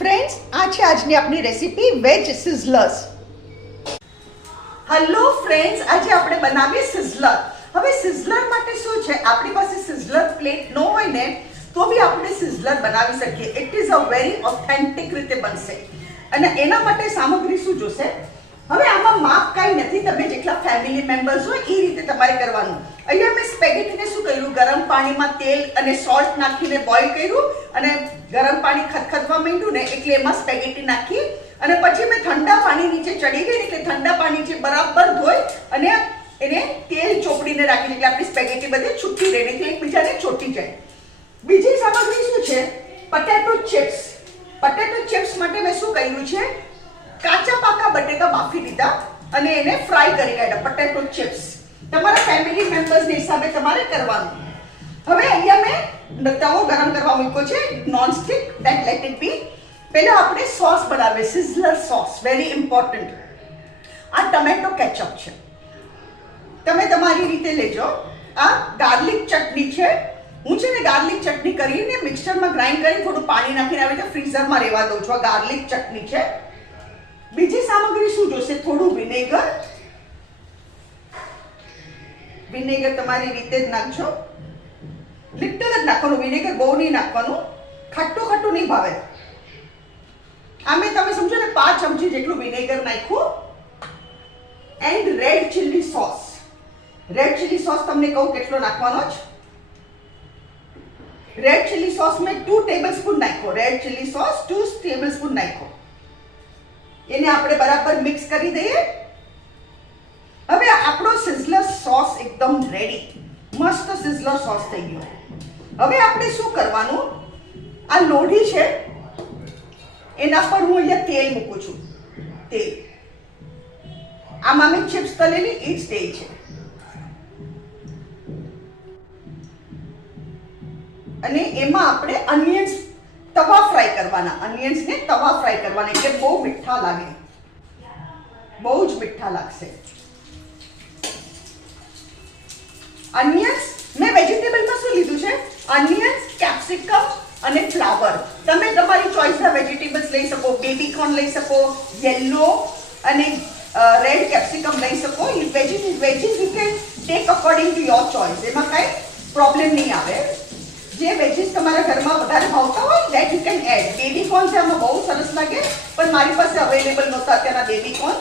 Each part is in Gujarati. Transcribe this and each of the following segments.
ફ્રેન્ડ્સ, આ છે આજની આપણી રેસીપી વેજ સિઝલર્સ. હેલો ફ્રેન્ડ્સ, આજે આપણે બનાવીએ સિઝલર. હવે સિઝલર માટે શું છે, આપણી પાસે સિઝલર પ્લેટ ન હોય ને તો બી આપણે સિઝલર બનાવી શકીએ. It is a very authentic રીતે બનશે. અને એના માટે સામગ્રી શું જોશે? હવે આમાં માપ કાંઈ નથી, તમે જેટલા ફેમિલી મેમ્બર્સ હોય એ રીતે તમારે કરવાનું. અહીંયા મેં સ્પેગેટીને શું કર્યું, ગરમ પાણીમાં તેલ અને સોલ્ટ નાખીને બોઇલ કર્યું અને ગરમ પાણી ખદખદવા માંડ્યું ને એટલે એમાં સ્પેગેટી નાખી અને પછી મેં ઠંડા પાણી નીચે ચડી ગઈ એટલે ઠંડા પાણી નીચે બરાબર ધોઈ અને એને તેલ ચોપડીને રાખી એટલે આપણી સ્પેગેટી બધી છૂટી રહે એટલે એકબીજાને ચોટી જાય. બીજી સામગ્રી શું છે? Potato chips. પટેટો ચિપ્સ માટે મેં શું કર્યું છે, કાચા પાકા બટેકા બાફી લીધા અને એને ફ્રાય કરી કાઢ્યા. પટેટો ચિપ્સ તમારા ફેમિલી મેમ્બર્સના હિસાબે તમારે કરવાનું. હવે અહીંયા મેં તવો ગરમ કરવા મૂક્યો છે, non stick, that let it be. પહેલા આપણે સોસ બનાવીએ, સિઝલર સોસ, વેરી ઇમ્પોર્ટન્ટ. આ ટમેટો કેચઅપ છે, તમે તમારી રીતે લેજો. આ ગાર્લિક ચટણી છે, હું છે ને ગાર્લિક ચટણી કરીને મિક્સરમાં ગ્રાઇન્ડ કરી થોડું પાણી નાખીને આવી રીતે ફ્રીઝરમાં રહેવા દઉં છું. આ ગાર્લિક ચટણી છે. બીજી સામગ્રી શું જોશે? થોડું વિનેગર. વિનેગર તમારી રીતે જ નાખજો, લિટલ જ નાખવાનું, વિનેગર બહુ નહીં નાખવાનું, ખાટું ખાટું નહીં ભાવે. આમે તમે સમજો ને 5 ચમચી જેટલું વિનેગર નાખ્યું. And red chilli sauce. Red chilli sauce તમને કહું કેટલો નાખવાનો છે. રેડ ચીલી સોસ મેં 2 ટેબલસ્પૂન નાખ્યો. રેડ ચીલી સોસ 2 ટેબલસ્પૂન નાખ્યો. એને આપણે બરાબર મિક્સ કરી દઈએ. હવે આપણો સિઝલર સોસ એકદમ રેડી, મસ્ત સિઝલર સોસ થઈ ગયો. હવે આપણે શું કરવાનું, આ લોઢી છે એના પર હું અહીંયા તેલ મૂકું છું. તેલ આમાં મેં ચિપ્સ તળેલી એ જ તેલ છે. અને એમાં આપણે અનિયન્સ તવા ફ્રાય કરવાના. અનિયન્સને તવા ફ્રાય કરવાના એટલે બહુ મીઠા લાગે, બહુ જ મીઠા લાગશે. અનિયન્સ મેં વેજીટેબલમાં શું લીધું છે, અનિયન્સ, કેપ્સિકમ અને ફ્લાવર. તમે તમારી ચોઈસના વેજીટેબલ્સ લઈ શકો. બેબી કોર્ન લઈ શકો, યેલો અને રેડ કેપ્સિકમ લઈ શકો. Veggies you can take according to your choice. એમાં કાંઈ પ્રોબ્લેમ નહીં આવે. જે વેજીસ તમારા ઘરમાં વધારે ભાવતા હોય that you can add. Baby corn છે આમાં બહુ સરસ લાગે, પણ મારી પાસે અવેલેબલ નહોતા અત્યારના બેબી કોર્ન.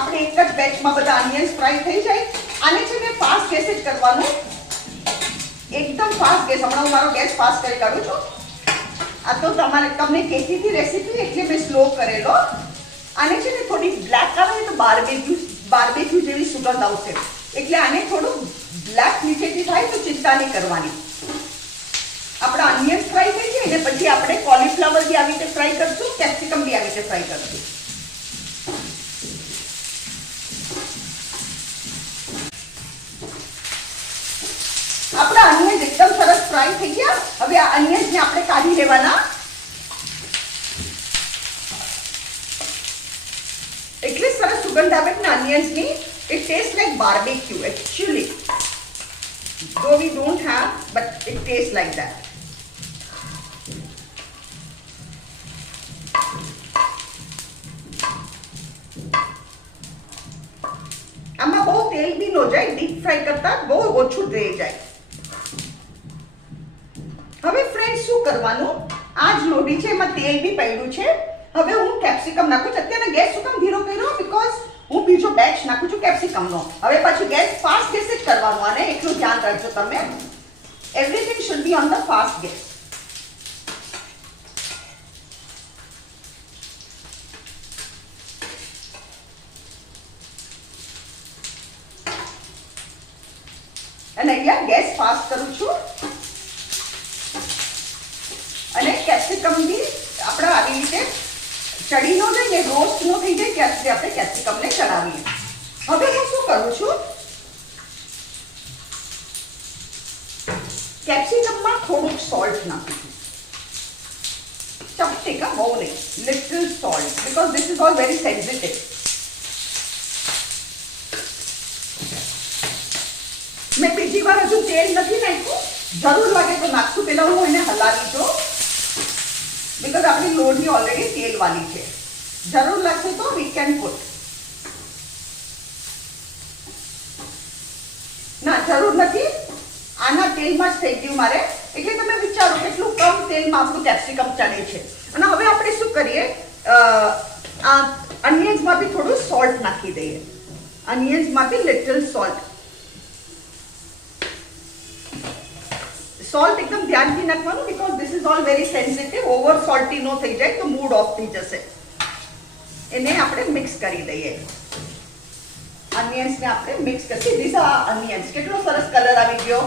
આપણે એક જ બેચમાં બધા અનિયન્સ ફ્રાય થઈ જાય. આને છે ને ફાસ્ટ ગેસે જ કરવાનું, એકદમ ફાસ્ટ ગેસ. હમણાં હું મારો ગેસ ફાસ્ટ કરી કાઢું છું. આ તો તમને કહેતી હતી રેસીપી એટલે મેં સ્લો કરેલો. આને છે ને થોડી બ્લેક આવે તો બાર્બેક્યુ જેવી સુગંધ આવશે એટલે આને થોડું બ્લેક નીચેથી થાય તો ચિંતા નહીં કરવાની. આપણા અનિયન્સ ફ્રાય થઈ જાય ને પછી આપણે કોલીફ્લાવર બી આવી રીતે ફ્રાય કરશું, કેપ્સિકમ બી આવી રીતે ફ્રાય કરશું. આપણા અનિયન્સ એકદમ સરસ ફ્રાય થઈ ગયા. હવે આ અનિયન્સને આપણે કાઢી લેવાના. એટલે સરસ સુગંધ આવે ને અનિયન્સની. It tastes like barbecue actually. Though we don't have, but it tastes like that. આમાં બહુ તેલ બી ન જાય, ડીપ ફ્રાય કરતા બહુ ઓછું રહી જાય. હવે ફ્રેન્ડ શું કરવાનું, આ જ લોઢી છે એમાં તેલ બી પડ્યું છે. હવે હું કેપ્સિકમ નાખું છું. અત્યારે ગેસ શું કામ ધીરો કર્યો, બીકોઝ હું બીજો બેચ નાખું છું કેપ્સિકમનો. હવે પછી ગેસ ફાસ્ટ ગેસ જ કરવાનું. આને એટલું ધ્યાન રાખજો તમે. Everything should be on the fast gas. અને અહીંયા ગેસ ફાસ્ટ કરું છું. અને કેપ્સિકમ બી આપણા આવી રીતે ચડી નો જાય ને રોસ્ટ નો થઈ જાય ત્યાં સુધી આપણે કેપ્સિકમને ચડાવીએ. હવે હું શું કરું છું, કેપ્સિકમમાં થોડુંક સોલ્ટ નાખું છું. ચપટી બહુ નહીં, little salt, because this is all very sensitive. મેં બીજી વાર હજુ તેલ નથી નાખ્યું, જરૂર લાગે તો નાખશું. પેલા પહેલા હું એને હલાવી દઉં, બીકોઝ આપણી લોઢી ઓલરેડી તેલવાળી છે. જરૂર લાગશે તો વી કેન પુટ. ના, જરૂર નથી. આના તેલમાં જ થઈ ગયું મારે. એટલે તમે વિચારો કેટલું કમ તેલમાં આપણું કેપ્સિકમ ચડે છે. અને હવે આપણે શું કરીએ, આ અનિયન્સમાં બી થોડું સોલ્ટ નાખી દઈએ. અનિયન્સમાં બી લિટલ સોલ્ટ. સોલ્ટ એકદમ ધ્યાનથી નાખવાનું, because this is all very sensitive. Over salty નો થઈ જાય તો મૂડ ઓફ થઈ જશે. એને આપણે મિક્સ કરી દઈએ. અનિયન્સને આપણે મિક્સ કરી દીધા. અનિયન્સ કેટલો સરસ કલર આવી ગયો.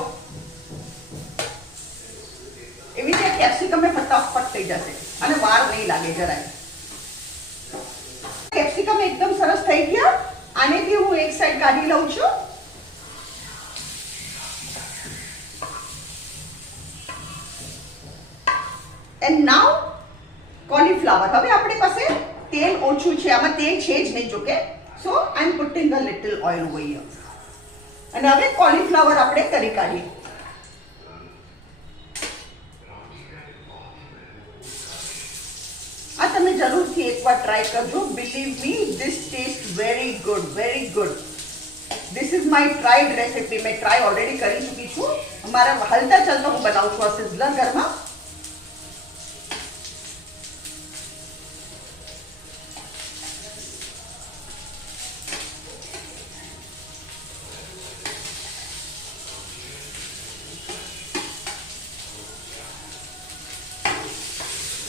એવી રીતે કેપ્સિકમ ફટાફટ થઈ જશે અને વાર નહીં લાગે જરાય. કેપ્સિકમ એકદમ સરસ થઈ ગયા. આને બી હું એક સાઈડ કાઢી લઉં છું. And now cauliflower. હવે આપણી પાસે તેલ ઓછું છે, આમાં તેલ છે જ નહીં જોકે. So I am putting a little oil over here. અને હવે કોલીફ્લાવર આપણે કરી કાઢીએ. આ તમે જરૂરથી એકવાર ટ્રાય કરજો. Believe me, this taste very good, very good. This is my tried recipe. મેં ટ્રાય ઓલરેડી કરી ચૂકી છું. મારા હલતા ચાલતા હું બનાવું છું આ સિઝલર ઘરમાં.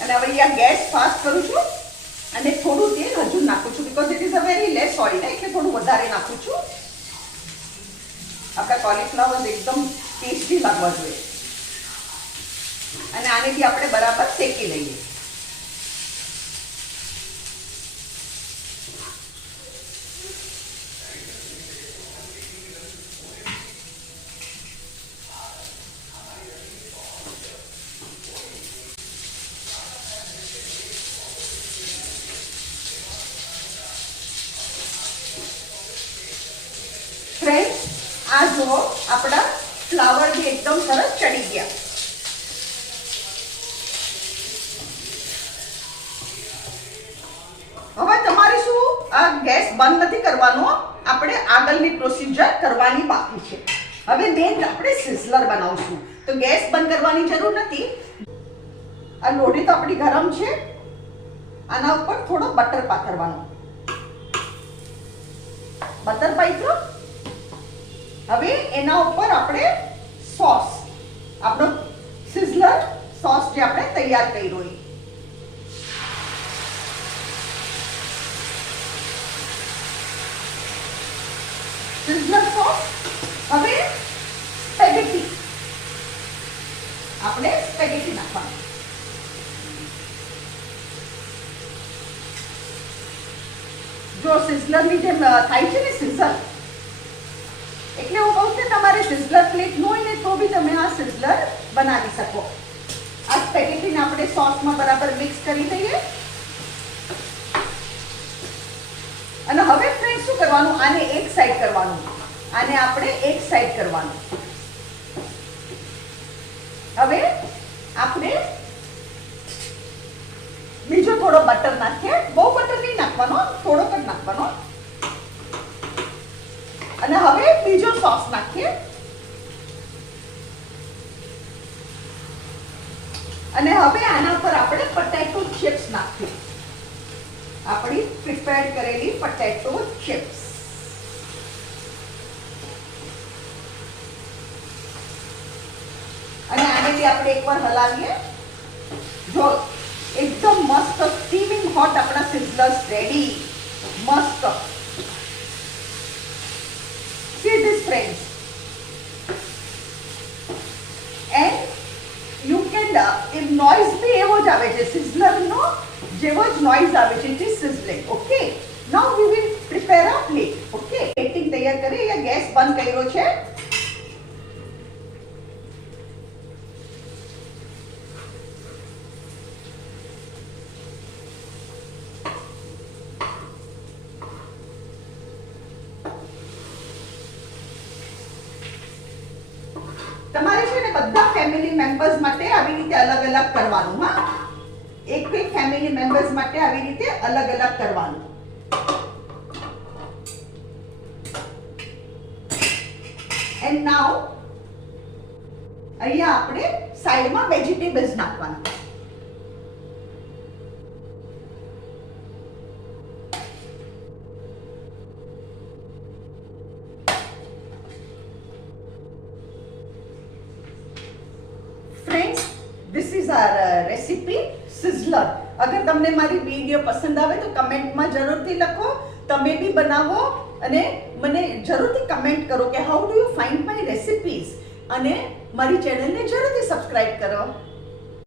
અને હવે અહીંયા ગેસ ફાસ્ટ કરું છું અને થોડું તેલ હજુ નાખું છું, because it is a very less oil, એટલે થોડું વધારે નાખું છું. આપણા કોલીફ્લાવર એકદમ ટેસ્ટી લાગવા જોઈએ. અને આને બી આપણે બરાબર શેકી લઈએ. ફ્રેન્ડ્સ, આ જુઓ આપણા ફ્લાવર બી એકદમ સરસ ચડી ગયા. હવે તમારે શું, આ ગેસ બંધ નથી કરવાનો. આપણે આગળની પ્રોસિજર કરવાની બાકી છે. હવે મેન આપણે સિઝલર બનાવશું, તો ગેસ બંધ કરવાની જરૂર નથી. આ લોઢી તો આપણી ગરમ છે. આના ઉપર થોડો બટર પાથરવાનો. બટર પાથરો. હવે એના ઉપર આપણે સોસ, આપણો સિઝલર સોસ જે આપણે તૈયાર કર્યો એ સિઝલર સોસ. હવે સ્પેગેટી, આપણે સ્પેગેટી નાખવાનું. જો સિઝલરની જેમ થાય છે ને સિઝલ, એટલે હું કહું છું તમારે સિઝલર પ્લેટ ન હોય ને તો બી તમે આ સિઝલર બનાવી શકો. આ સ્પેગેટીને આપણે સોસમાં બરાબર મિક્સ કરી દઈએ. અને હવે ફ્રેન્ડ શું કરવાનું, આને એક સાઈડ કરવાનું. આને આપણે એક સાઈડ કરવાનું. હવે આપણે બીજો થોડો બટર નાખીએ. બહુ બટર નહીં નાખવાનો, થોડોક જ નાખવાનો. અને હવે બીજો સોસ નાખીએ. અને હવે આના પર આપણે પોટેટો ચિપ્સ નાખીએ. આપણી પ્રિપેર કરેલી પોટેટો ચિપ્સ. અને આને બી આપણે એકવાર હલાવીએ. જો એકદમ મસ્ત સ્ટીમિંગ હોટ આપણા સિઝલર્સ રેડી. મસ્ત. See this, friends, and you can noise bhi evo જ આવે છે, સિઝલર નો જેવો જ નોઇઝ આવે છે. It is sizzling. Okay, now we will prepare a plate. Okay, plating તૈયાર કરી. या ગેસ બંધ કર્યો છે. તમારે છે ને બધા ફેમિલી મેમ્બર્સ માટે આ અલગ અલગ કરવાનું. હા, એક ફેમિલી મેમ્બર્સ માટે આવી રીતે અલગ અલગ કરવાનું. એન્ડ નાઉ અહીંયા આપણે સાઈડમાં વેજીટેબલ્સ નાખવાના. Friends, this is our recipe sizzler. અગર તમને મારી વિડીયો પસંદ આવે તો કમેન્ટમાં જરૂરથી લખો, તમે બી બનાવો અને મને જરૂરથી કમેન્ટ કરો કે how do you find my recipes, અને મારી ચેનલને જરૂરથી સબસ્ક્રાઇબ કરો.